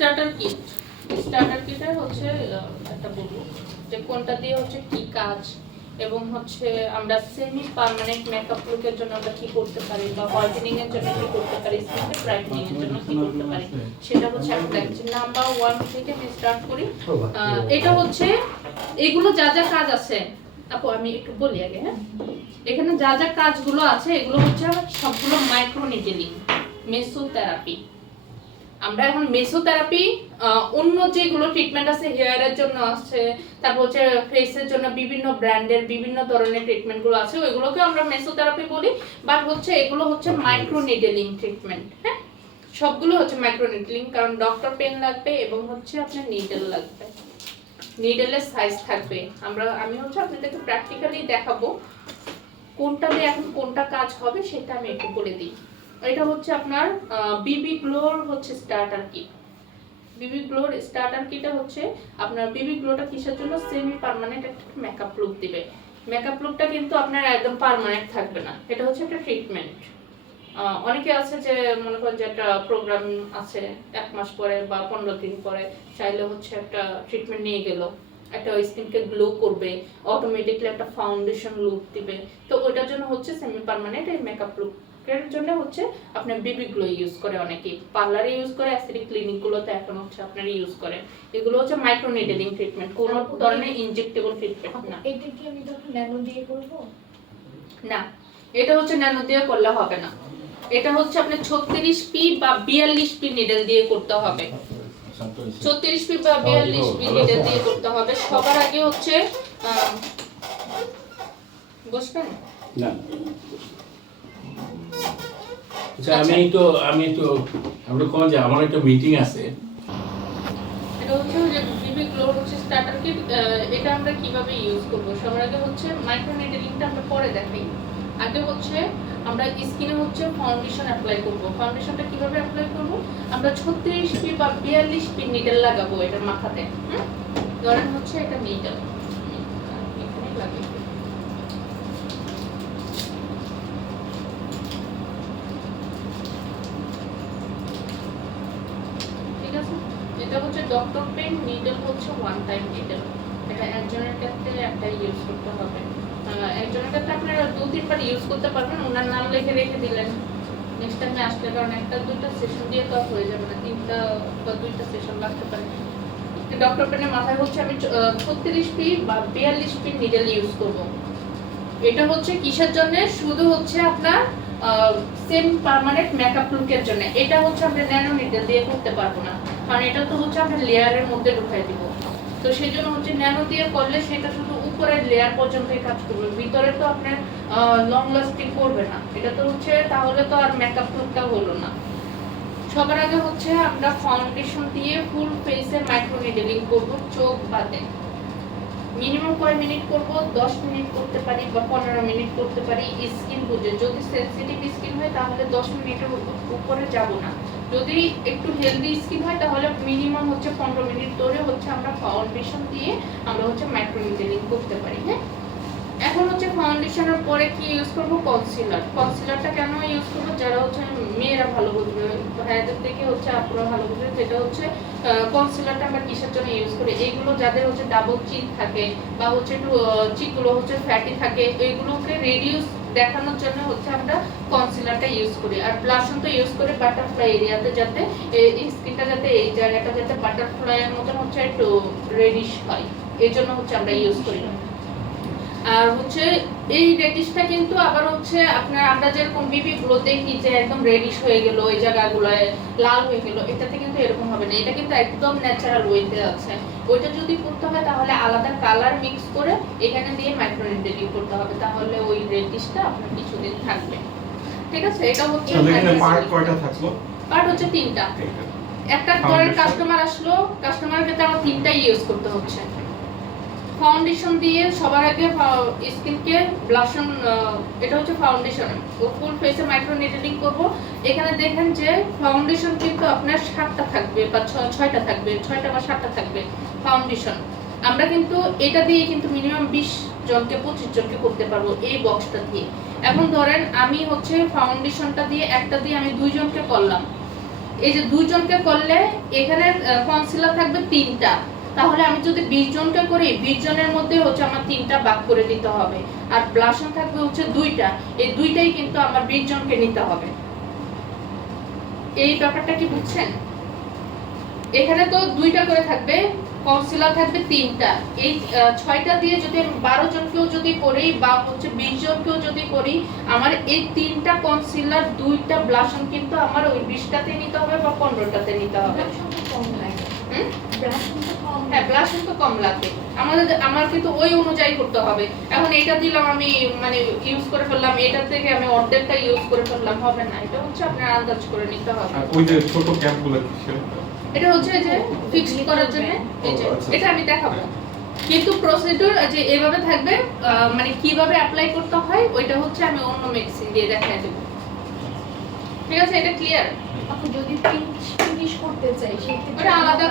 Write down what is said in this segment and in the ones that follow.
Starter kit. Starter কিটের হচ্ছে একটা বলবো যে কোনটা দিয়ে হচ্ছে কি কাজ, এবং হচ্ছে আমরা সেমি পার্মানেন্ট মেকআপ লুকের জন্য আমরা কি করতে পারি, বা হোয়াইটেনিং এর জন্য কি করতে পারি, স্কিনকে ব্রাইটেনিং এর জন্য কি করতে পারি, সেটা হচ্ছে একটা দেখছি। নাম্বার 1 থেকে আমি স্টার্ট করি। এটা হচ্ছে এগুলো যা যা কাজ আছে আপু আমি একটু বলি আগে। হ্যাঁ, এখানে যা যা কাজগুলো আছে এগুলো হচ্ছে সবগুলো মাইক্রো নিডলিং, মেসোথেরাপি। আমরা এখন মেসোথেরাপি অন্য যেগুলো ট্রিটমেন্ট আছে হেয়ারের জন্য আছে, তারপর হচ্ছে ফেসের জন্য বিভিন্ন ব্র্যান্ডের বিভিন্ন ধরনের ট্রিটমেন্টগুলো আছে, ওইগুলোকে আমরা মেসোথেরাপি বলি। বাট হচ্ছে এগুলো হচ্ছে মাইক্রো নিডলিং ট্রিটমেন্ট। হ্যাঁ, সবগুলো হচ্ছে মাইক্রো নিডলিং, কারণ ডক্টর পেন লাগবে এবং হচ্ছে আপনার নিডল লাগবে, নিডলের সাইজ থাকবে। আমি হচ্ছে আপনাদেরকে প্র্যাকটিক্যালি দেখাবো কোনটা দিয়ে এখন কোনটা কাজ হবে সেটা আমি একটু বলে দিই। এটা হচ্ছে আপনার বিবি গ্লোর হচ্ছে স্টার্টার কিট। বিবি গ্লোর স্টার্টার কিটটা হচ্ছে আপনার বিবি গ্লোটা কিসের জন্য, সেমি পার্মানেন্ট একটা মেকআপ লুক দিবে। মেকআপ লুকটা কিন্তু আপনার একদম পার্মানেন্ট থাকবে না, এটা হচ্ছে একটা ট্রিটমেন্ট। অনেকে আছে যে মনে করেন যে একটা প্রোগ্রাম আছে 1 মাস পরে বা 15 দিন পরে চাইলে হচ্ছে একটা ট্রিটমেন্ট নিয়ে গেল, একটা স্কিনকে গ্লো করবে, অটোমেটিকলি একটা ফাউন্ডেশন লুক দিবে। তো ওইটার জন্য হচ্ছে সেমি পার্মানেন্ট এই মেকআপ লুকের জন্য হচ্ছে আপনার বিবি গ্লো ইউজ করে, অনেকেই পার্লারে ইউজ করে, অ্যাসিডিক ক্লিনিকগুলোতে এখন হচ্ছে আপনারা ইউজ করে। এগুলো হচ্ছে মাইক্রো নিডলিং ট্রিটমেন্ট, কোনো ধরনের ইনজেক্টেবল ট্রিটমেন্ট না। এটা কি আমি তখন ন্যানো দিয়ে করব? না, এটা হচ্ছে ন্যানো দিয়ে করলে হবে না, এটা হচ্ছে আপনি 36 পি বা 42 পি নিডল দিয়ে করতে হবে। 36 পি বা 42 পি নিডল দিয়ে করতে হবে। সবার আগে হচ্ছে বসবেন না, আচ্ছা আমি তো আমরা কোন যে আমার একটা মিটিং আছে। এটা হচ্ছে যে বিবি গ্লো হচ্ছে স্টার্টার কিট। এটা আমরা কিভাবে ইউজ করব, সবার আগে হচ্ছে মাইক্রো নিডলিংটা আমরা পরে দেখাই। আগে হচ্ছে আমরা স্কিনে হচ্ছে ফাউন্ডেশন অ্যাপ্লাই করব। ফাউন্ডেশনটা কিভাবে অ্যাপ্লাই করব, আমরা 36 পি বা 42 পি নিডল লাগাবো এটার মাথাতে। ধরেন হচ্ছে এটা নিডল এখানে লাগিয়ে দিই। ঠিক আছে, এটা হচ্ছে ডক্টর পেন নিডল হচ্ছে ওয়ান টাইম নিডল। এটা একজনের ক্ষেত্রে একটা ইউজ করতে হবে। একজনের ক্ষেত্রে আপনারা 2-3 বার ইউজ করতে পারবেন, ওনার নাম লিখে রেখে দিলেন, নেক্সট টাইমে আসলে, কারণ একটা দুইটা সেশন দিয়ে তো হয়ে যাবে না, 3টা বা 2টা সেশন লাগতে পারে। ডক্টর পেনের মাথায় হচ্ছে আমি 36 পি বা 42 পি নিডল ইউজ করব। এটা হচ্ছে কিসের জন্য, শুধু হচ্ছে আপনার সেম পার্মানেন্ট মেকআপ লুকের জন্য। এটা হচ্ছে আমরা ন্যানো নিডল দিয়ে করতে পারবো না, কারণ এটা তো হচ্ছে আমরা লেয়ারের মধ্যে ঢুকাই দিব। তো সেই জন্য হচ্ছে ন্যানো দিয়ে করলে সেটা শুধু উপরের লেয়ার পর্যন্তই কাজ করবে, ভিতরে তো আপনার লং লাস্টিং করবে না। এটা তো হচ্ছে তাহলে তো আর মেকআপ লুকটা হলো না। সবার আগে হচ্ছে আমরা ফাউন্ডেশন দিয়ে ফুল ফেসে মাইক্রো নিডলিং করব, চোখ বাদে। মিনিমাম কয় মিনিট করব, 10 মিনিট করতে পারি বা 15 মিনিট করতে পারি, স্কিন বুঝে। যদি সেনসিটিভ স্কিন হয় তাহলে 10 মিনিটের উপরে যাব না। যদি একটু হেলদি স্কিন হয় তাহলে মিনিমাম হচ্ছে 15 মিনিট ধরে হচ্ছে আমরা ফাউন্ডেশন দিয়ে আমরা হচ্ছে মাইক্রো নিডলিং করতে পারি। হ্যাঁ, এখন হচ্ছে ফাউন্ডেশনের পরে কি ইউজ করব, কনসিলার। কনসিলারটা কেন ইউজ করব, যারা হচ্ছে মেয়েরা ভালো বুঝবে, ভাইয়াদের থেকে হচ্ছে আপুরা ভালো বুঝবে, যেটা হচ্ছে কনসিলারটা আমরা কিসের জন্য ইউজ করি। এইগুলো যাদের হচ্ছে ডাবল চিন থাকে বা হচ্ছে একটু চিকগুলো হচ্ছে ফ্যাটি থাকে, এইগুলোকে রিডিউস দেখানোর জন্য হচ্ছে আমরা কনসিলারটা ইউজ করি। আর ব্লাশন তো ইউজ করি বাটারফ্লাই এরিয়াতে, যাতে এই স্কিনটা যাতে এই জায়গাটা যাতে বাটারফ্লাইয়ের মতন হচ্ছে একটু রেডিশ হয়, এই জন্য হচ্ছে আমরা ইউজ করি। আর হচ্ছে এই রেডিশটা কিন্তু আবার হচ্ছে আপনার আমরা যেরকম বিবি গ্লো দেখি যে একদম রেডিশ হয়ে গেল, এই জায়গাগুলোয় লাল হয়ে গেল, এটাতে কিন্তু এরকম হবে না। এটা কিন্তু একদম ন্যাচারাল ওয়েতে আছে। ওইটা যদি করতে হয় তাহলে আলাদা কালার মিক্স করে এখানে দিয়ে মাইক্রো নিডলিং করতে হবে, তাহলে ওই রেডিশটা আপনার কিছুদিন থাকবে। ঠিক আছে, এটা হচ্ছে পার্ট কয়টা থাকলো, পার্ট হচ্ছে 3টা। একটা ধরেন কাস্টমার আসলো, কাস্টমারের ক্ষেত্রে আমার 3টাই ইউজ করতে হচ্ছে। ফাউন্ডেশন দিয়ে সবার আগে স্কিনকে ব্লাশন, এটা হচ্ছে ফাউন্ডেশন, ফুল ফেসে মাইক্রো নিডলিং করব। এখানে দেখেন যে ফাউন্ডেশন কিন্তু আপনার 7টা থাকবে বা 6টা থাকবে, 6টা বা 7টা থাকবে ফাউন্ডেশন। আমরা কিন্তু এটা দিয়ে কিন্তু মিনিমাম 20 জনকে 25 জনকে করতে পারবো এই বক্সটা দিয়ে। এখন ধরেন আমি হচ্ছে ফাউন্ডেশনটা দিয়ে একটা দিয়ে আমি 2 জনকে করলাম, এই যে 2 জনকে করলে এখানে কনসিলার থাকবে 3টা, তাহলে আমি যদি 20 জনকে করি 20 জনের মধ্যে হচ্ছে আমার 3টা ভাগ করে দিতে হবে, আর ব্লাশন থাকবে হচ্ছে 2টা, এই 2টাই কিন্তু আমার 20 জনকে নিতে হবে। এই ব্যাপারটা কি বুঝছেন? এখানে তো 2টা করে থাকবে, কনসিলার থাকবে 3টা, এই 6টা দিয়ে যদি আমি 12 জনকেও যদি করি বা হচ্ছে 20 জনকেও যদি করি, আমার এই 3টা কনসিলার 2টা ব্লাশন কিন্তু আমার ওই 20টাতে নিতে হবে বা 15টাতে নিতে হবে। ব্লাশনটা কম লাগে। হুম? ব্লাশনটা কম। হ্যাঁ, ব্লাশন তো কম লাগবে, আমার কিন্তু ওই অনুযায়ী করতে হবে। এখন এটা দিলাম আমি মানে ইউজ করে ফেললাম, এটা থেকে আমি অর্ধেকটা ইউজ করে ফেললাম, হবে না। এটা হচ্ছে আপনার আন্দাজ করে নিতে হবে। আর ওই যে ছোট ক্যাপগুলো কিসের? এটা হচ্ছে যে ফিক্স করার জন্য, এই যে এটা আমি দেখাবো, কিন্তু প্রসিডিউর যে এভাবে থাকবে, মানে কিভাবে অ্যাপ্লাই করতে হয় ওইটা হচ্ছে আমি অন্য মেডিসিন দিয়ে দেখাই দেব। ঠিক আছে, এটা ক্লিয়ার? আপনি যদি ফিনিশ করতে চাই সেক্ষেত্রে এটা আলাদা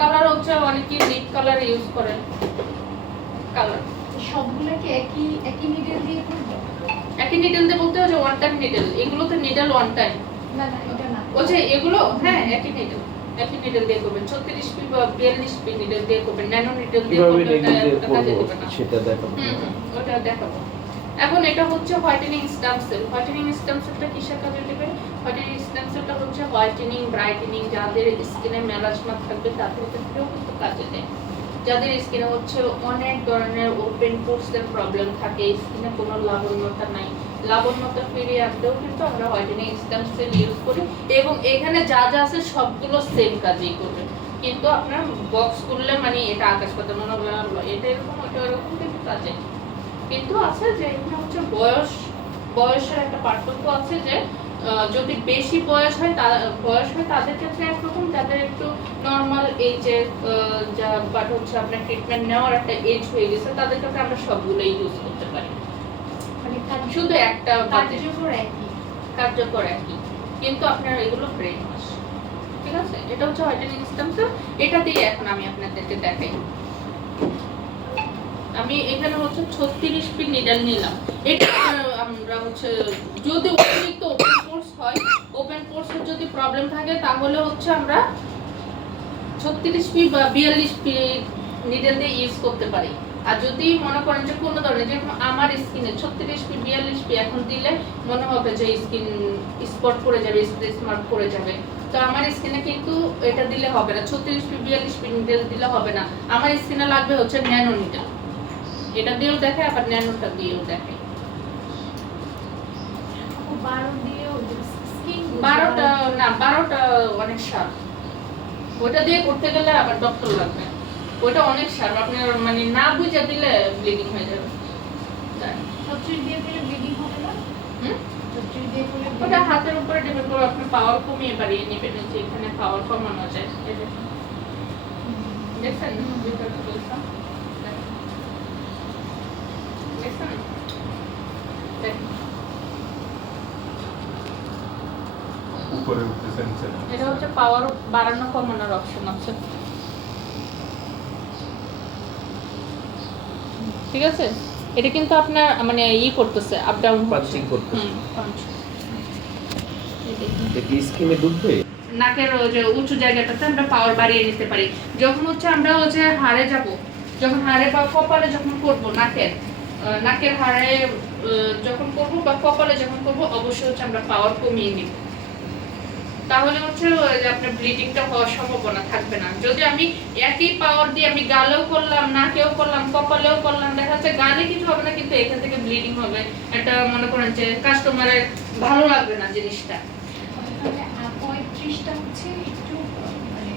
কালার হচ্ছে অনেকে লিপ কালার ইউজ করে। কালার সবগুলোকে একই নিডেল দিয়ে করব? একই নিডল দিয়ে বলতে হয় যে ওয়ান টাইম নিডল, এগুলোতে নিডল ওয়ান টাইম। না না, এটা না। ও যে এগুলো হ্যাঁ একই নিডল দিয়ে করবেন, 36 পি বা 42 পি নিডল দিয়ে করবেন, ন্যানো নিডল দিয়ে কিভাবে করলে ওটা নিডল কাজে করব দেবে না। সেটা দেখাবো। ওটা দেখাবো। এখন এটা হচ্ছে whitening stem cell. Whitening stem সেলটা কিসের কাজে দেবে? হোয়াইটেনিং স্টেম সেলটা হচ্ছে হোয়াইটেনিং, ব্রাইটেনিং, যাদের স্কিনে মেলাজমা থাকবে তাদের ক্ষেত্রেও কিন্তু কাজে দেয়। যাদের স্কিনে হচ্ছে অনেক ধরনের ওপেন পোরস এর প্রবলেম থাকে, স্কিনে কোনো লাবণ্যতা নাই, লাবণ্যতা ফিরিয়ে আনতেও কিন্তু আমরা হোয়াইটেনিং স্টেম সেল ইউজ করি, এবং এখানে যা যা আছে সবগুলো সেম কাজই করবে। কিন্তু আপনার বক্স করলে মানে এটা আকাশ পাতা মনে হবে, এটা এরকম ওটা এরকম, কিন্তু কাজে কিন্তু আছে যে এখানে হচ্ছে বয়সের একটা পার্থক্য আছে, যে যদি বেশি বয়স হয় তাদের ক্ষেত্রে একরকম, যাদের একটু নর্মাল এজে বাট হচ্ছে আপনার ট্রিটমেন্ট নেওয়ার একটা এজ হয়ে গেছে তাদের ক্ষেত্রে আমরা সবগুলোই ইউজ করতে পারি, মানে শুধু একটা কার্যকর একই। কিন্তু আপনার এগুলো ব্রেন ওয়াশ। ঠিক আছে, এটা হচ্ছে হোয়াইটেনিং স্টেম সেল, এটা দিয়ে এখন আমি আপনাদেরকে দেখাই। আমি এখানে হচ্ছে 36 পি নিডল নিলাম। এটা আমরা হচ্ছে যদি অতিরিক্ত ওপেন পোরস হয়, ওপেন পোরসের যদি প্রবলেম থাকে তাহলে হচ্ছে আমরা 36 পি বা 42 পি নিডল দিয়ে ইউজ করতে পারি। আর যদি মনে করেন যে কোনো ধরনের, যেরকম আমার স্কিনে 36 পি 42 পি এখন দিলে মনে হবে যে স্কিন স্পট পড়ে যাবে, স্প্রেস মার্ক পড়ে যাবে, তো আমার স্কিনে কিন্তু এটা দিলে হবে না, 36 পি 42 পি নিডল দিলে হবে না। আমার স্কিনে লাগবে হচ্ছে ন্যানো নিডল, এটা দিয়েও দেখে আবার ন্যানোটা দিয়েও দেখে। 12 দিয়েও স্কিন 12টা অনেক শার্প, ওটা দিয়ে করতে গেলে আবার ডক্টর লাগবে, ওটা অনেক শার্প, আপনার মানে না বুঝে দিলে ব্লিডিং হয়ে যাবে। 36 দিয়ে দিলে ব্লিডিং হবে না? 36 দিয়ে করলে ওটা হাতের উপরে ডিপেন্ড করে, আপনি পাওয়ার কমিয়ে বাড়িয়ে নেবেন, যে এখানে পাওয়ার কমানো যায়। দেখছেন যেটা বলছিলাম, দেখছেন উপরে উঠতেছে নিচে না। এটা হচ্ছে পাওয়ার বাড়ানো কমানোর অপশন আছে। ঠিক আছে, এটা কিন্তু আপনার মানে করতেছে, আপ ডাউন পাঞ্চিং করতেছে। পাঞ্চ। এটা কি স্কিনে ঢুকবে? নাকের যে উঁচু জায়গাটাতে আমরা পাওয়ার বাড়িয়ে নিতে পারি। যখন হচ্ছে আমরা হচ্ছে হাড়ে যাব, যখন হাড়ে বা কপালে যখন করব, নাকের হাড়ে যখন করব বা কপালে যখন করব, অবশ্যই হচ্ছে আমরা পাওয়ার কমিয়ে নিব, তাহলে হচ্ছে আপনার ব্লিডিংটা হওয়ার সম্ভাবনা থাকবে না। যদি আমি একই পাওয়ার দিয়ে আমি গালেও করলাম, নাকেও করলাম, কপালেও করলাম, দেখা যাচ্ছে গালে কিছু হবে না কিন্তু এখান থেকে ব্লিডিং হবে, এটা মনে করেন যে কাস্টমারের ভালো লাগবে না জিনিসটা। তাহলে 35টা হচ্ছে একটু মানে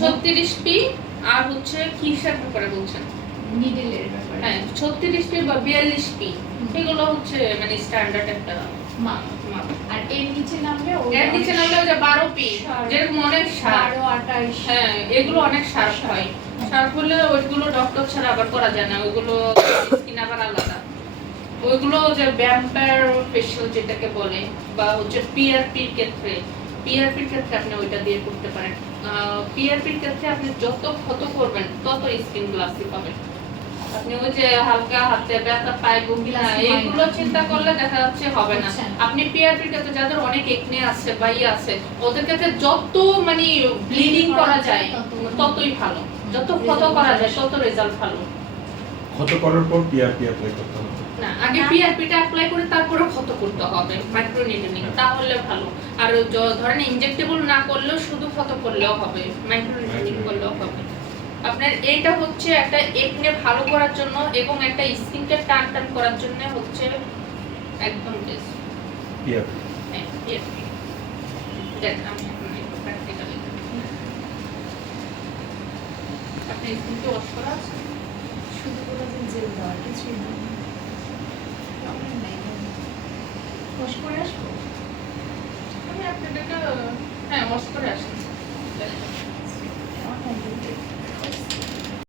36 পি আর হচ্ছে কিসের ব্যাপারে বলছেন? নিডেলের ব্যাপারে। হ্যাঁ, 36 পি বা 42 পি এগুলো হচ্ছে মানে স্ট্যান্ডার্ড একটা মাপ। আর এর নিচে নামলে এর নিচে নামলে ওই যে 12 পি, যেরকম অনেক শার্প, 12 28। হ্যাঁ এগুলো অনেক শার্প হয়। শার্প হলে ওইগুলো ডক্টর ছাড়া আবার করা যায় না, ওইগুলো স্কিন আবার আলাদা। ওইগুলো যে ভ্যাম্পায়ার ফেশিয়াল যেটাকে বলে, বা হচ্ছে পিআরপির ক্ষেত্রে আপনি ওইটা দিয়ে করতে পারেন। পিআরপির ক্ষেত্রে আপনি যত ক্ষত করবেন তত স্কিন গ্লাসি পাবেন। আপনি ওই যে হালকা হাতে ব্যথা পায় বমিলা এইগুলো চিন্তা করলে দেখা যাচ্ছে হবে না। আচ্ছা। আপনি পিআরপিতে তো যাদের অনেক একনে আছে বা ইয়ে আছে ওদের ক্ষেত্রে যত মানে ব্লিডিং করা যায় ততই ভালো, যত ক্ষত করা যায় তত রেজাল্ট ভালো। ক্ষত করার পর পিআরপি অ্যাপ্লাই করতে হবে। না আগে পিআরপিটা অ্যাপ্লাই করে তারপরে ক্ষত করতে হবে মাইক্রোনিডলিং, তাহলে ভালো। আর ধরেন ইনজেক্টেবল না করলেও শুধু ক্ষত করলেও হবে, মাইক্রোনিডলিং করলেও হবে। আপনার এইটা হচ্ছে একটা একনে ভালো করার জন্য এবং একটা স্কিনকে টান টান করার জন্য হচ্ছে একদম বেস্ট। পিআরপি হ্যাঁ পিআরপি। দেখ আমি এখন একটু প্র্যাকটিক্যালি আপনি স্কিনকে ওয়াশ করা আছে? শুধু কোলাজেন জেল দেওয়া, কিছুই না। প্রবলেম নাই। ওয়াশ করে আসবো? আমি আপনাদেরকে হ্যাঁ ওয়াশ করে আসি। আমার কমপ্লিট।